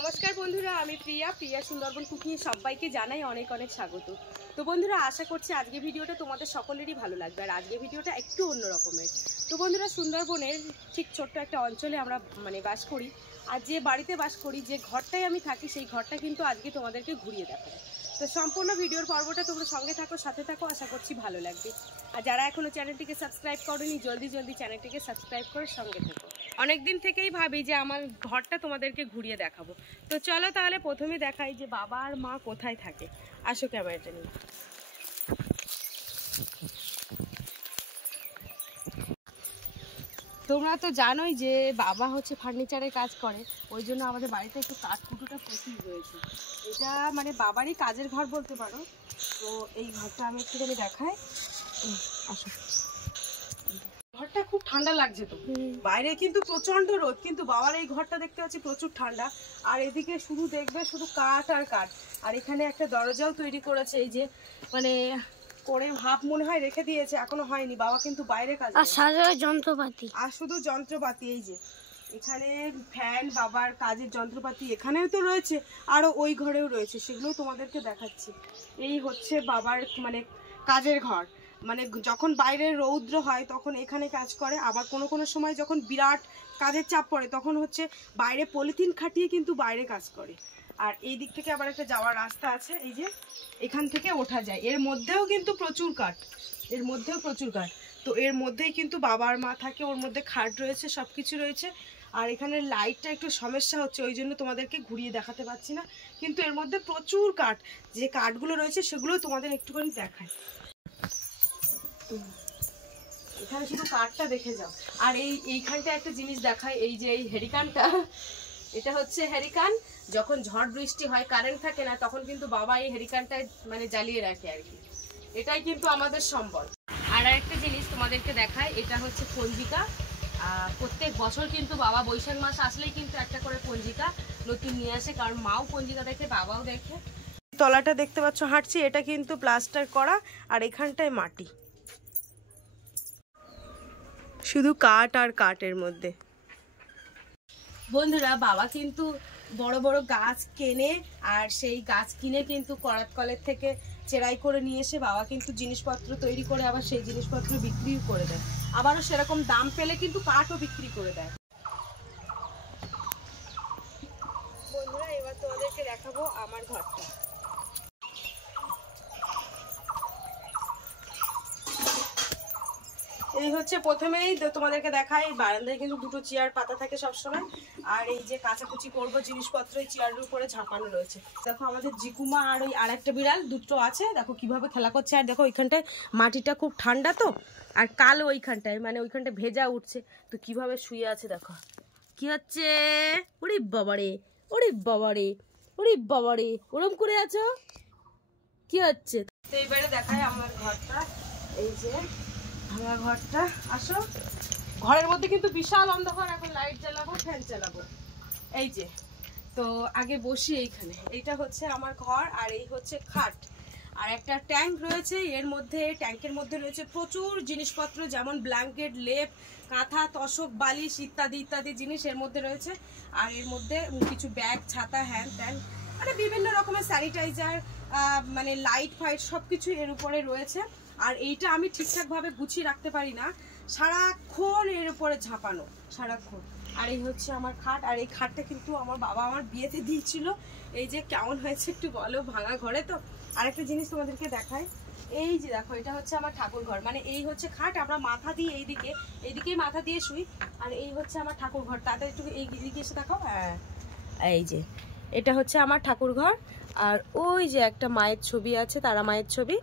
नमस्कार बंधुरा आमी प्रिया सुंदरबन कुकिंग सबाइके जानाई अनेक अनेक स्वागत। तो बंधुरा आशा करछि आजके भिडियोटा तोमादेर सकलेरই भालो लागबे और आजके भिडियोटा एकटु अन्य रकमेर। तो बंधुरा सुंदरबनेर ठीक छोट्ट एकटा अंचले आमरा माने बास करी और जे बाड़ीते बास करी जे घरटाय आमी थाकी सेई घरटा किन्तु आजके तोमादेरके घुरिয়ে देखाबो। तो सम्पूर्ण भिडियोर पर्वटा तोमरा संगे थाको साथे थाको आशा करछि भालो लागबे। और जारा एखोनो चैनलटिके सबस्क्राइब करोनि जल्दी जल्दी चैनलटिके सबस्क्राइब करे संगे थाको। अनेक दिन থেকেই ভাবি যে আমার ঘরটা তোমাদেরকে ঘুরিয়ে দেখাবো। তো চলো তাহলে প্রথমে দেখাই যে বাবা আর মা কোথায় থাকে। আসো ক্যামেরাটা নিয়ে। তোমরা তো জানোই যে বাবা হচ্ছে ফার্নিচারের কাজ করে, ওই জন্য আমাদের বাড়িতে একটু কাঠকুটোটা প্রচুর রয়েছে। এটা মানে বাবারই কাজের ঘর বলতে পারো। তো এই ঘরটা আমি একটুখানি দেখাই। আসো। ঘরটা খুব ঠান্ডা লাগছে, তো বাইরে কিন্তু প্রচন্ড রোদ, কিন্তু বাবার এই ঘরটা দেখতে পাচ্ছি প্রচুর ঠান্ডা। আর এদিকে শুধু দেখবে শুধু কাঠ আর কাঠ। আর এখানে একটা দরজাও তৈরি করেছে, এই যে মানে করে ভাব মনে হয় রেখে দিয়েছে, এখনো হয়নি। বাবা কিন্তু বাইরে কাজ আর সাজার যন্ত্রপাতি আর শুধু যন্ত্রপাতি, এই যে এখানে ফ্যান, বাবার কাজের যন্ত্রপাতি এখানেও তো রয়েছে, আরো ওই ঘরেও রয়েছে, সেগুলো তোমাদেরকে দেখাচ্ছি। এই হচ্ছে বাবার মানে কাজের ঘর। মানে যখন বাইরে রৌদ্র হয় তখন এখানে কাজ করে, আবার কোনো কোনো সময় যখন বিরাট কাজের চাপ পড়ে তখন হচ্ছে বাইরে পলিথিন খাটিয়ে কিন্তু বাইরে কাজ করে। আর এই দিক থেকে আবার একটা যাওয়ার রাস্তা আছে, এই যে এখান থেকে ওঠা যায়। এর মধ্যেও কিন্তু প্রচুর কাঠ, এর মধ্যেও প্রচুর কাঠ। তো এর মধ্যেই কিন্তু বাবার মা থাকে, ওর মধ্যে খাট রয়েছে, সব কিছু রয়েছে। আর এখানে লাইটটা একটু সমস্যা হচ্ছে, ওই জন্য তোমাদেরকে ঘুরিয়ে দেখাতে পারছি না, কিন্তু এর মধ্যে প্রচুর কাঠ। যে কাঠগুলো রয়েছে সেগুলো তোমাদের একটুখানি দেখায়। এখানে শুধু কাঠটা দেখে যাও। আর এইখানটা একটা জিনিস দেখায়, এই যে এই হেরিকানটা, এটা হচ্ছে হেরিকান। যখন ঝড় বৃষ্টি হয় কারেন্ট থাকে না, তখন কিন্তু বাবা এই হেরিকানটা মানে জ্বালিয়ে রাখে আর কি। এটাই কিন্তু আমাদের সম্বল। আর একটা জিনিস তোমাদেরকে দেখায়, এটা হচ্ছে পঞ্জিকা। প্রত্যেক বছর কিন্তু বাবা বৈশাখ মাস আসলেই কিন্তু একটা করে পঞ্জিকা নতুন নিয়ে আসে, কারণ মাও পঞ্জিকা দেখে, বাবাও দেখে। তলাটা দেখতে পাচ্ছ হাঁটছি, এটা কিন্তু প্লাস্টার করা, আর এখানটায় মাটি, শুধু কাঠ আর কাঠের মধ্যে। বন্ধুরা বাবা কিন্তু বড় বড় গাছ কেনে, আর সেই গাছ কিনে কিন্তু করাত কলের থেকে চেরাই করে নিয়ে এসে বাবা কিন্তু জিনিসপত্র তৈরি করে আবার সেই জিনিসপত্র বিক্রিও করে দেয়। আবারও সেরকম দাম পেলে কিন্তু কাঠও বিক্রি করে দেয়। বন্ধুরা এবার তোমাদেরকে দেখাবো আমার ঘরটা। এই হচ্ছে প্রথমেই তোমাদেরকে দেখাই, বারান্দায় কিন্তু দুটো চেয়ার পাতা থাকে সবসময়। আর এই যে কাচাকুচি করবো জিনিসপত্র এই চেয়ারের উপরে ঝাঁপানো রয়েছে। দেখো আমাদের জিকুমা আর ওই আরেকটা বিড়াল দুটো আছে, দেখো কিভাবে খেলা করছে। আর দেখো ওইখানটায় মাটিটা খুব ঠান্ডা, তো আর কালো ওইখানটায় মানে ওইখানটায় ভেজা উঠছে, তো কিভাবে শুয়ে আছে দেখো। কি হচ্ছে? ওরে বাবারে, ওরে বাবারে, ওরে বাবারে, ওরম করে আছো, কি হচ্ছে? তো এইবারে দেখায় আমার ঘরটা, এই যে ভাঙা ঘরটা। আসো, ঘরের মধ্যে কিন্তু বিশাল অন্ধকার, এখন লাইট জ্বালাবো, ফ্যান চালাবো। এই যে তো আগে বসি এইখানে, এইটা হচ্ছে আমার ঘর। আর এই হচ্ছে খাট, আর একটা ট্যাঙ্ক রয়েছে, এর মধ্যে ট্যাঙ্কের মধ্যে রয়েছে প্রচুর জিনিসপত্র, যেমন ব্ল্যাঙ্কেট, লেপ, কাঁথা, তোশক, বালিশ ইত্যাদি ইত্যাদি জিনিস এর মধ্যে রয়েছে। আর এর মধ্যে কিছু ব্যাগ, ছাতা, হ্যান ত্যান, মানে বিভিন্ন রকমের স্যানিটাইজার, মানে লাইট ফাইট সবকিছু এর উপরে রয়েছে। আর এইটা আমি ঠিকঠাক ভাবে গুছিয়ে রাখতে পারি না, সারাক্ষণ এর উপরে ঝাঁপানো, সারাক্ষণ। আর এই হচ্ছে আমার খাট। আর এই খাটটা কিন্তু আমার বাবা আমার বিয়েতে দিয়েছিল। এই যে কেমন হয়েছে একটু বলো, ভাঙা ঘরে তো। আরেকটা জিনিস তোমাদেরকে দেখায়, এই যে দেখো এটা হচ্ছে আমার ঠাকুর ঘর। মানে এই হচ্ছে খাট, আমরা মাথা দিয়ে এইদিকেই মাথা দিয়ে শুই। আর এই হচ্ছে আমার ঠাকুর ঘর। তাতে একটু এইদিকে এসে দেখো, হ্যাঁ এই যে এটা হচ্ছে আমার ঠাকুর ঘর। আর ওই যে একটা মায়ের ছবি আছে, তারা মায়ের ছবি,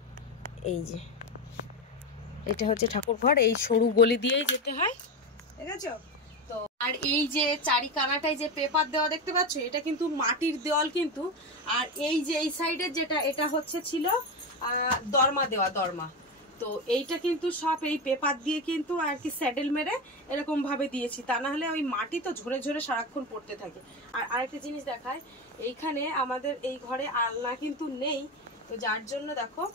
এই যে এটা হচ্ছে ঠাকুর ঘর। এই সরু গলি দিয়েই যেতে হয়, ঠিক আছে তো। আর এই যে চারিকানাটায় যে পেপার দেওয়া দেখতে পাচ্ছ, এটা কিন্তু মাটির দেওয়াল কিন্তু। আর এই যে এই সাইডের যেটা, এটা হচ্ছে ছিল দরমা দেওয়া, দরমা। তো এইটা কিন্তু সব এই পেপার দিয়ে কিন্তু আর কি স্যাডেল মেরে এরকম ভাবে দিয়েছি, তা না হলে ওই মাটি তো ঝরে ঝরে সারাক্ষণ পড়তে থাকে। আর আরেকটা জিনিস দেখায়, এইখানে আমাদের এই ঘরে আলনা কিন্তু নেই, তো যার জন্য দেখো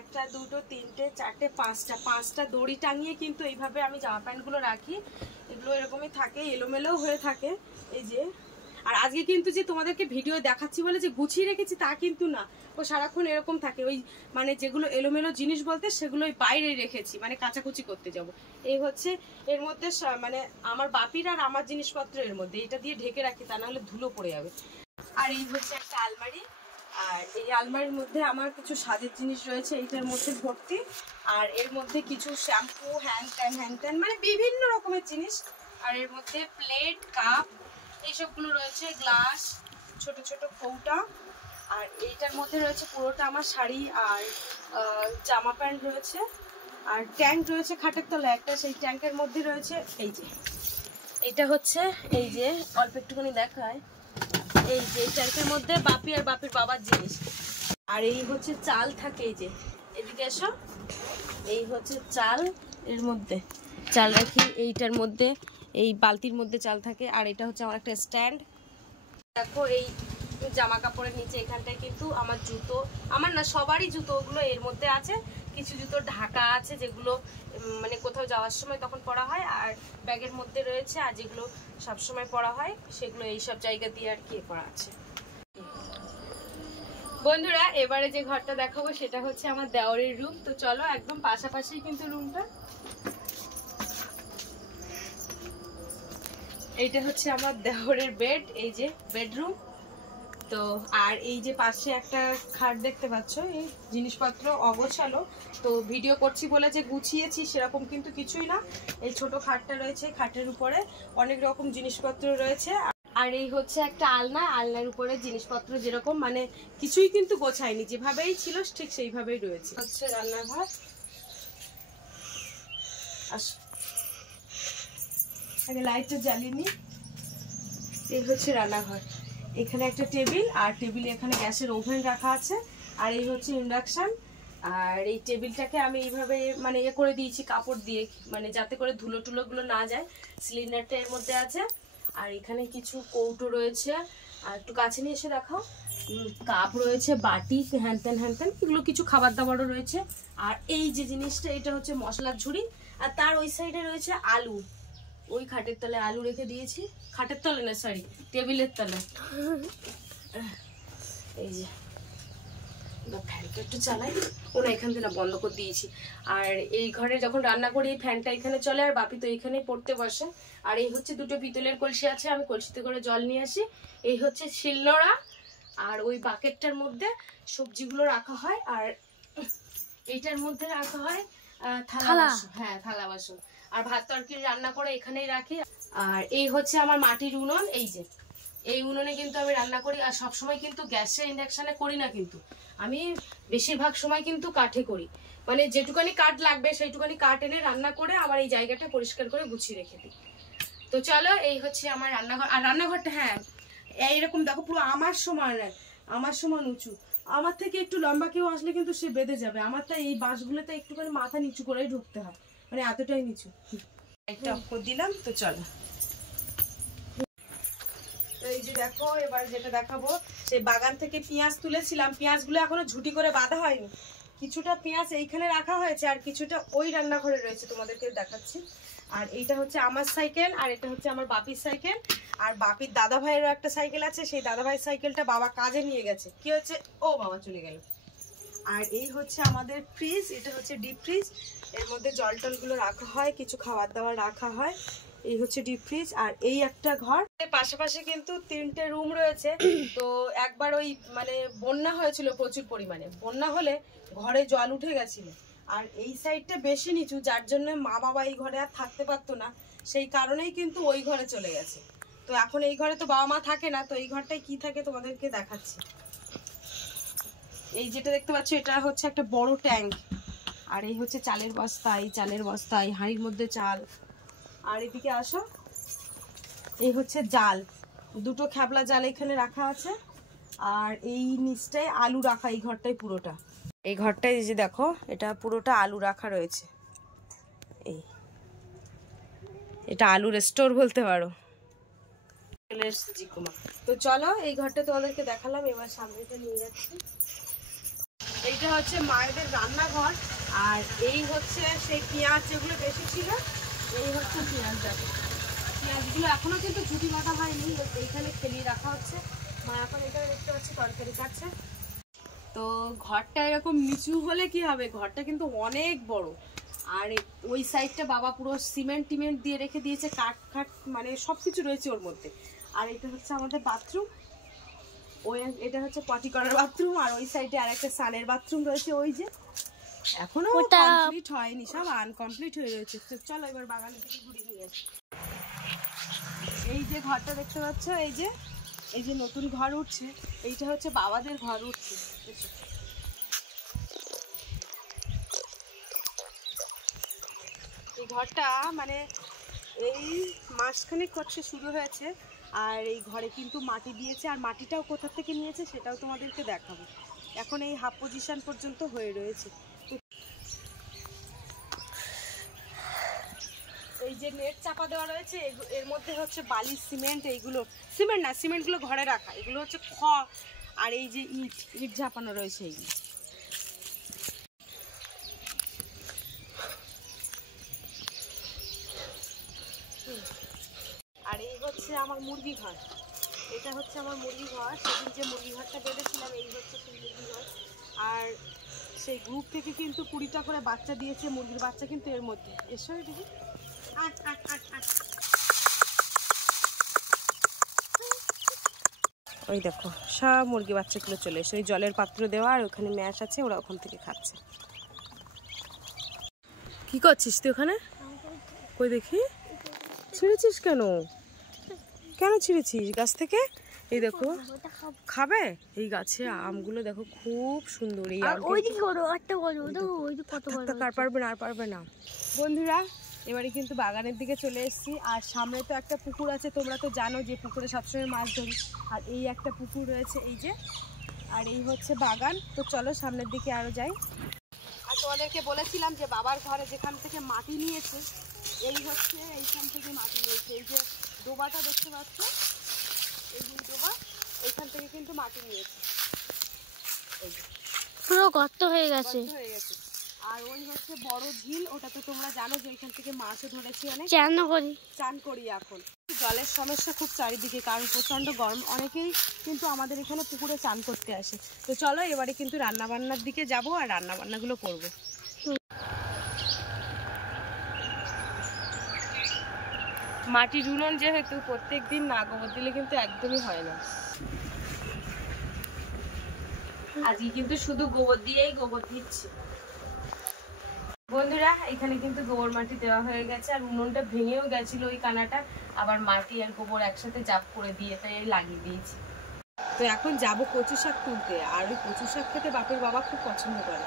একটা দুটো তিনটে চারটে পাঁচটা দড়ি টাঙিয়ে কিন্তু এইভাবে আমি জামা প্যান্টগুলো রাখি। এগুলো এরকমই থাকে, এলোমেলো হয়ে থাকে। এই যে আর আজকে কিন্তু যে তোমাদেরকে ভিডিও দেখাচ্ছি বলে যে গুছিয়ে রেখেছি তা কিন্তু না, ও সারাক্ষণ এরকম থাকে। ওই মানে যেগুলো এলোমেলো জিনিস বলতে সেগুলো বাইরে রেখেছি, মানে কাচাকুচি করতে যাব। এই হচ্ছে এর মধ্যে মানে আমার বাপির আর আমার জিনিসপত্র এর মধ্যে, এটা দিয়ে ঢেকে রাখি, তা নাহলে ধুলো পড়ে যাবে। আর এই হচ্ছে একটা আলমারি, আর এই আলমারির মধ্যে আমার কিছু সাজের জিনিস রয়েছে, এইটার মধ্যে ভর্তি। আর এর মধ্যে কিছু শ্যাম্পু, হ্যান ত্যান মানে বিভিন্ন রকমের জিনিস। আর এর মধ্যে প্লেট, কাপ এইসবগুলো রয়েছে, গ্লাস, ছোট ছোট কৌটা। আর এইটার মধ্যে রয়েছে পুরোটা আমার শাড়ি আর জামা প্যান্ট রয়েছে। আর ট্যাঙ্ক রয়েছে খাটের তলায় একটা, সেই ট্যাঙ্কের মধ্যে রয়েছে এই যে, এটা হচ্ছে এই যে অল্প একটুখানি দেখায়, এই যে ট্যাঙ্কের মধ্যে বাপি আর বাপির বাবার জিনিস। আর এই হচ্ছে চাল থাকে, এই যে এদিকে এসো, এই হচ্ছে চাল, এর মধ্যে চাল রাখি, এইটার মধ্যে এই বালতির মধ্যে চাল থাকে। আর এটা হচ্ছে আমার একটা স্ট্যান্ড। দেখো এই জামা কাপড়ের নিচে এখানটায় কিন্তু আমার জুতো, আমার না সবারই জুতো, ওগুলো এর মধ্যে আছে। কিছু জুতো ঢাকা আছে যেগুলো মানে কোথাও যাওয়ার সময় তখন পরা হয়, আর ব্যাগের মধ্যে রয়েছে। আর যেগুলো সবসময় পরা হয় সেগুলো এইসব জায়গা দিয়ে আর কি করা আছে। বন্ধুরা এবারে যে ঘরটা দেখাবো সেটা হচ্ছে আমার দেওরের রুম। তো চলো, একদম পাশাপাশি কিন্তু রুমটা। এইটা হচ্ছে আমার দেওরের বেড, এই যে বেডরুম। তো আর এই যে পাশে একটা খাট দেখতে পাচ্ছ, এই জিনিসপত্র অগোছালো, তো ভিডিও করছি বলে যে গুছিয়েছি সেরকম কিন্তু কিছুই না। এই ছোট খাটটা রয়েছে, খাটের উপরে অনেক রকম জিনিসপত্র রয়েছে। আর এই হচ্ছে একটা আলনা, আলনার উপরে জিনিসপত্র যেরকম মানে কিছুই কিন্তু গোছায়নি, যেভাবেই ছিল ঠিক সেইভাবেই রয়েছে। হচ্ছে রান্নাঘর, আগে লাইটটা জ্বালিয়ে নি। এই হচ্ছে রান্নাঘর, এখানে একটা টেবিল, আর টেবিলে এখানে গ্যাসের ওভেন রাখা আছে। আর এই হচ্ছে ইন্ডাকশন। আর এই টেবিলটাকে আমি এইভাবে মানে করে দিয়েছি কাপড় দিয়ে, মানে যাতে করে ধুলো টুলোগুলো না যায়। সিলিন্ডারটা এর মধ্যে আছে। আর এখানে কিছু কৌটো রয়েছে, আর একটু কাছে নিয়ে এসে দেখাও, কাপ রয়েছে, বাটি, হ্যান ত্যান এগুলো কিছু খাবার দাবারও রয়েছে। আর এই যে জিনিসটা, এটা হচ্ছে মশলার ঝুড়ি। আর তার ওই সাইডে রয়েছে আলু, ওই খাটের তলে আলু রেখে দিয়েছি, খাটের তলে না সরি টেবিলের তলে। এই যে ফ্যানটা একটু চালাই, ওনা এখান থেকে বন্ধ করে দিয়েছি। আর এই ঘরে যখন রান্না করি এই ফ্যানটা এখানে চলে, আর বাপি তো এখানে পড়তে বসে। আর এই হচ্ছে দুটো পিতলের কলসি আছে, আমি কলসিতে করে জল নিয়ে আসি। এই হচ্ছে শিলনোড়া, আর ওই বাকেটটার মধ্যে সবজিগুলো রাখা হয়। আর এইটার মধ্যে রাখা হয় থালা, হ্যাঁ থালা বাসন। আর ভাত তরকারি রান্না করে এখানেই রাখি। আর এই হচ্ছে আমার মাটির উনুন, এই যে এই উনুনে কিন্তু আমি রান্না করি। আর সবসময় কিন্তু গ্যাসে ইন্ডাকশানে করি না, কিন্তু আমি বেশিরভাগ সময় কিন্তু কাঠে করি, মানে যেটুকানি কাঠ লাগবে সেইটুকানি কাঠ এনে রান্না করে আমার এই জায়গাটা পরিষ্কার করে গুছিয়ে রেখে দিই। তো চলো, এই হচ্ছে আমার রান্নাঘর। আর রান্নাঘরটা হ্যাঁ এইরকম দেখো, পুরো আমার সমান, আমার সমান উঁচু। আমার থেকে একটু লম্বা কেউ আসলে কিন্তু সে বেঁধে যাবে। আমারটা এই বাঁশগুলোতে একটুখানি মাথা নিচু করেই ঢুকতে হয়, মানে এতটাই নিচু। একটা অক্ষর দিলাম। তো চলো, তো এই যে দেখো এবার যেটা দেখাবো, সেই বাগান থেকে পেঁয়াজ তুলেছিলাম, পেঁয়াজগুলো এখনো ঝুটি করে বাঁধা হয়নি। কিছুটা পেঁয়াজ এইখানে রাখা হয়েছে, আর কিছুটা ওই রান্নাঘরে রয়েছে, তোমাদেরকে দেখাচ্ছি। আর এইটা হচ্ছে আমার সাইকেল, আর এটা হচ্ছে আমার বাপির সাইকেল। আর বাপির দাদা ভাইয়েরও একটা সাইকেল আছে, সেই দাদা ভাইয়ের সাইকেলটা বাবা কাজে নিয়ে গেছে। কি হচ্ছে, ও বাবা চলে গেল। আর এই হচ্ছে আমাদের ফ্রিজ, এটা হচ্ছে ডিপ ফ্রিজ, এর মধ্যে জল টলগুলো রাখা হয়, কিছু খাবার দাবার রাখা হয়। এই হচ্ছে ডিপ ফ্রিজ। আর এই একটা ঘর, পাশাপাশি কিন্তু 3টে রুম রয়েছে। তো একবার ওই মানে বন্যা হয়েছিল, প্রচুর পরিমাণে বন্যা হলে ঘরে জল উঠে গেছিল। আর এই সাইডটা বেশি নিচু, যার জন্য মা বাবা এই ঘরে আর থাকতে পারতো না, সেই কারণেই কিন্তু ওই ঘরে চলে গেছে। তো এখন এই ঘরে তো বাবা মা থাকে না, তো এই ঘরটায় কি থাকে তোমাদেরকে দেখাচ্ছি। এই যেটা দেখতে পাচ্ছ এটা হচ্ছে একটা বড় ট্যাঙ্ক। আর এই হচ্ছে চালের বস্তা, এই চালের বস্তা, এই হাঁড়ির মধ্যে চাল। আর এদিকে আসো, এই হচ্ছে জাল, দুটো খ্যাবলা জাল এখানে রাখা আছে। আর এই নিচটায় আলু রাখা, এই ঘরটায় পুরোটা, এই ঘরটায় এই যে দেখো এটা পুরোটা আলু রাখা রয়েছে। এই এটা আলুর স্টোর বলতে পারো। তো চলো, এই ঘরটা তোমাদেরকে দেখালাম, এবার সামনেটা নিয়ে যাচ্ছি। এইটা হচ্ছে মায়েদের রান্নাঘর। আর এই হচ্ছে সেই পেঁয়াজ যেগুলো বেশি ছিল, এই হচ্ছে পেঁয়াজ। দেখো পেঁয়াজগুলো এখনো কিন্তু ঝুটি বাঁধা হয়নি, এইখানে খেলিয়ে রাখা হচ্ছে। মা এখন এখানে দেখতে পাচ্ছি তরকারি কাটছে। তো ঘরটা এরকম নিচু হলে কি হবে, ঘরটা কিন্তু অনেক বড়। আর ওই সাইডটা বাবা পুরো সিমেন্ট টিমেন্ট দিয়ে রেখে দিয়েছে, কাঠ খাট মানে সব কিছু রয়েছে ওর মধ্যে। আর এটা হচ্ছে আমাদের বাথরুম, ওই এটা হচ্ছে পটি করার বাথরুম। আর ওই সাইডে আর একটা সানের বাথরুম রয়েছে, ওই যে এখনো কমপ্লিট হয়নি, সব আনকমপ্লিট হয়ে রয়েছে। চলো এবার বাগানের দিকে ঘুরে নিয়ে আসি। এই যে ঘরটা দেখতে পাচ্ছ, এই যে নতুন ঘর উঠছে, এইটা হচ্ছে বাবাদের ঘর উঠছে। এই ঘরটা মানে এই মাসখানেক করছে শুরু হয়েছে। আর এই ঘরে কিন্তু মাটি দিয়েছে, আর মাটিটাও কোথা থেকে নিয়েছে সেটাও তোমাদেরকে দেখাবো। এখন এই হাফ পজিশন পর্যন্ত হয়ে রয়েছে। এই যে নেট চাপা দেওয়া রয়েছে, এর মধ্যে হচ্ছে বালি সিমেন্ট, এইগুলো সিমেন্ট না, সিমেন্টগুলো ঘরে রাখা, এগুলো হচ্ছে খড়। আর এই যে ইট ঝাপানো রয়েছে এইগুলো। আর এই হচ্ছে আমার মুরগি ঘর, এটা হচ্ছে আমার মুরগি ঘর। সেদিন যে মুরগি ঘরটা বেঁধেছিলাম, এই হচ্ছে সেই মুরগি ঘর। আর সেই গ্রুপ থেকে কিন্তু 20টা করে বাচ্চা দিয়েছে, মুরগির বাচ্চা কিন্তু এর মধ্যে। এসো দেখি, ওই দেখো সব মুরগি বাচ্চাগুলো চলে এসে ওই জলের পাত্র দেওয়া, আর ওখানে ম্যাশ আছে, ওরা ওখান থেকে খাচ্ছে। কি করছিস তুই ওখানে? কই দেখি, ছিঁড়েছিস কেন? কেন ছিঁড়েছিস গাছ থেকে? এই দেখো খাবে, এই গাছে আমগুলো দেখো খুব সুন্দর। এই আর পারবে না। বন্ধুরা এবারে কিন্তু বাগানের দিকে চলে এসেছি। আর সামনে তো একটা পুকুর আছে, তোমরা তো জানো যে পুকুরে সবসময় মাছ ধরি। আর এই একটা পুকুর রয়েছে এই যে, আর এই হচ্ছে বাগান। তো চলো সামনের দিকে আরো যাই। আর তোমাদেরকে বলেছিলাম যে বাবার ঘরে যেখান থেকে মাটি নিয়েছে, এই হচ্ছে এইখান থেকে মাটি নিয়েছে। এই যে ডোবাটা দেখতে পাচ্ছ, এই যে ডোবা, এইখান থেকে কিন্তু মাটি নিয়েছে, পুরো গর্ত হয়ে গেছে। আর ওই হচ্ছে বড় ঝিল, ওটা তো তোমরা জানো যে এখান থেকে মাছও ধরেছি অনেক। চান করি এখন। জলের সমস্যা খুব চারিদিকে, কারণ প্রচন্ড গরম। অনেকেই কিন্তু আমাদের এখানে পুকুরে চান করতে আসে। তো চলো এবারে কিন্তু রান্না বান্নার দিকে যাব, আর রান্না বান্নাগুলো করবো। মাটির উনুন যেহেতু, প্রত্যেক দিন না গোবর দিলে কিন্তু একদমই হয় না। আজকে কিন্তু শুধু গোবর দিয়েই গোবর দিচ্ছি। বন্ধুরা এখানে কিন্তু গোবর মাটি দেওয়া হয়ে গেছে, আর উনুনটা ভেঙেও গেছিল ওই কানাটা, আবার মাটি আর গোবর একসাথে জাপ করে দিয়ে তাই লাগিয়ে দিয়েছি। তো এখন যাব কচু শাক তুলতে। আর ওই কচু শাক খেতে বাপের বাবা খুব পছন্দ করে।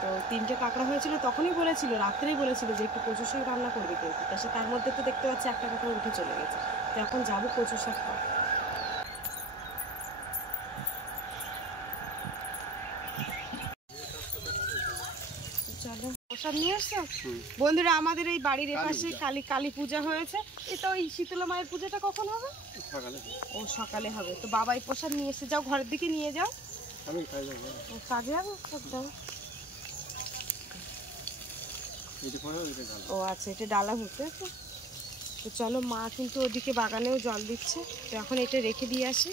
তো 3টে কাঁকড়া হয়েছিল, তখনই বলেছিল, রাত্রেই বলেছিল যে একটু কচু শাক রান্না করবে কেউ। তার মধ্যে তো দেখতে পাচ্ছি একটা কাঁকড়া উঠে চলে গেছে। তো এখন যাবো কচু শাক খাওয়া। চলো প্রসাদ নিয়ে আসছো। বন্ধুরা আমাদের এই বাড়ির এপাশে কালী পূজা হয়েছে। এটা ওই শীতলা মায়ের পূজাটা কখন হবে? ও সকালে হবে। তো বাবাই প্রসাদ নিয়ে এসে, যাও ঘরের দিকে নিয়ে যাও। কাজে যাবো। ও আচ্ছা, এটা ডালা হচ্ছে। তো চলো, মা কিন্তু ওদিকে বাগানেও জল দিচ্ছে, তো এখন এটা রেখে দিয়ে আসি।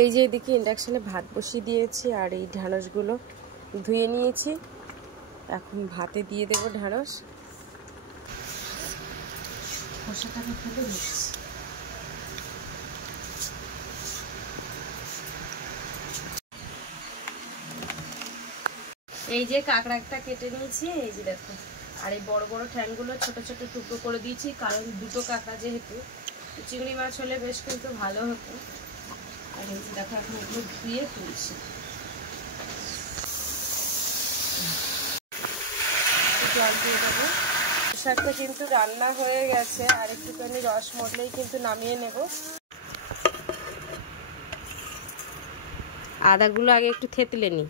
এই যে এদিকে ইন্ডাকশনে ভাত বসিয়ে দিয়েছি, আর এই ঢ্যাঁড়সগুলো ধুয়ে নিয়েছি। এখন ভাতে দিয়ে দেবো ঢ্যাঁড়স। খোসাটাকে ফেলে দিচ্ছি। এই যে কাঁকড়াটা কেটে নিয়েছি, এই যে দেখো। আর এই বড় বড় ঠ্যাংগুলো ছোট ছোট টুকরো করে দিয়েছি, কারণ দুটো কাঁকড়া যেহেতু। চিংড়ি মাছ হলে বেশ কিন্তু ভালো হতো। আর এই যে দেখো এখন এগুলো ধুয়ে তুলছি। জল দিয়ে দেবো। শাকটা কিন্তু রান্না হয়ে গেছে, আর একটুখানি রস মরলেই কিন্তু নামিয়ে নেব। আদাগুলো আগে একটু থেতলে নিই।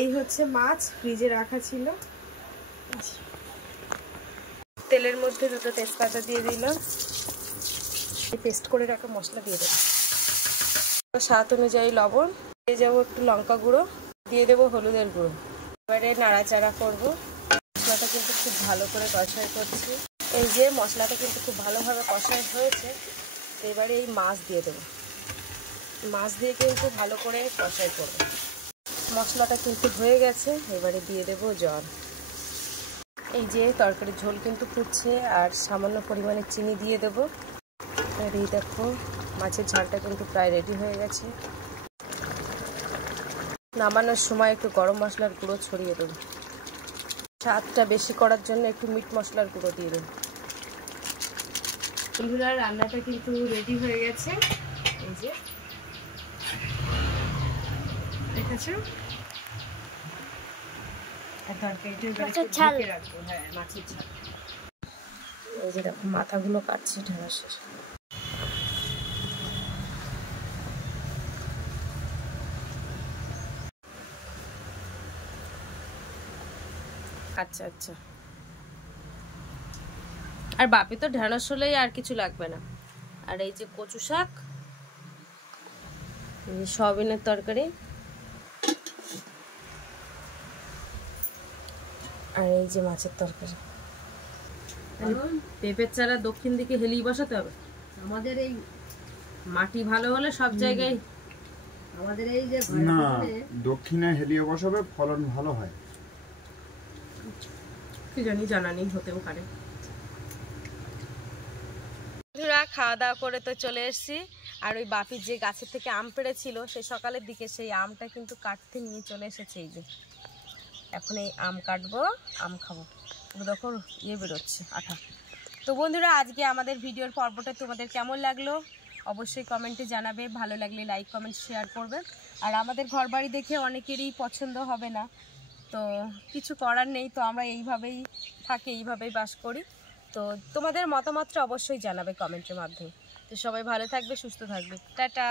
এই হচ্ছে মাছ, ফ্রিজে রাখা ছিল। তেলের মধ্যে দুটো তেজপাতা দিয়ে দিলাম, পেস্ট করে রাখা মশলা দিয়ে দেবো, স্বাদ অনুযায়ী লবণ দিয়ে যাবো, একটু লঙ্কা গুঁড়ো দিয়ে দেবো, হলুদের গুঁড়ো। এবারে নাড়াচাড়া করবো। মশলাটা কিন্তু খুব ভালো করে কষাই করছি। এই যে মশলাটা কিন্তু খুব ভালোভাবে কষাই হয়েছে। এবারে এই মাছ দিয়ে দেবো, মাছ দিয়ে কিন্তু ভালো করে কষাই করবো। মশলাটা কিন্তু হয়ে গেছে, এবারে দিয়ে দেবো জল। এই যে তরকারির ঝোল কিন্তু ফুটছে, আর সামান্য পরিমাণে চিনি দিয়ে দেবো। আর এই দেখো মাছের ঝালটা কিন্তু প্রায় রেডি হয়ে গেছে। নামানোর সময় একটু গরম মশলার গুঁড়ো ছড়িয়ে দেবো, স্বাদটা বেশি করার জন্য একটু মিট মশলার গুঁড়ো দিয়ে দেবো। বন্ধুরা রান্নাটা কিন্তু রেডি হয়ে গেছে। এই যে দেখেছো, মাছের ঝাল। হ্যাঁ, মাছের ঝাল। এই যে দেখো মাথাগুলো কাটছি ঢাকা শেষ। আচ্ছা আচ্ছা, আর বাপি তো ঢেঁড়স হলেই আর কিছু লাগবে না। আর এই যে কচু শাক, সয়াবিনের তরকারি, আর এই যে মাছের তরকারি। পেঁপের চারা দক্ষিণ দিকে হেলিয়ে বসাতে হবে। আমাদের এই মাটি ভালো হলে সব জায়গায়, আমাদের এই যে না দক্ষিণে হেলিয়ে বসাবে, ফলন ভালো হয়। কি জানি, জানা নেই, হতেও পারে। খাওয়া দাওয়া করে তো চলে এসেছি। আর ওই বাপির যে গাছের থেকে আম পেড়েছিল সেই সকালের দিকে, সেই আমটা কিন্তু কাটতে নিয়ে চলে এসেছে। এই যে এখন এই আম কাটবো, আম খাবো। দেখো ইয়ে বেরোচ্ছে, আঠা। তো বন্ধুরা আজকে আমাদের ভিডিওর পর্বটা তোমাদের কেমন লাগলো অবশ্যই কমেন্টে জানাবে। ভালো লাগলে লাইক কমেন্ট শেয়ার করবে। আর আমাদের ঘরবাড়ি দেখে অনেকেরই পছন্দ হবে না, তো কিছু করার নেই। তো আমরা এইভাবেই থাকি, এইভাবেই বাস করি। তো তোমাদের মতামতটা অবশ্যই জানাবে কমেন্টের মাধ্যমে। তো সবাই ভালো থাকবে, সুস্থ থাকবে। টাটা।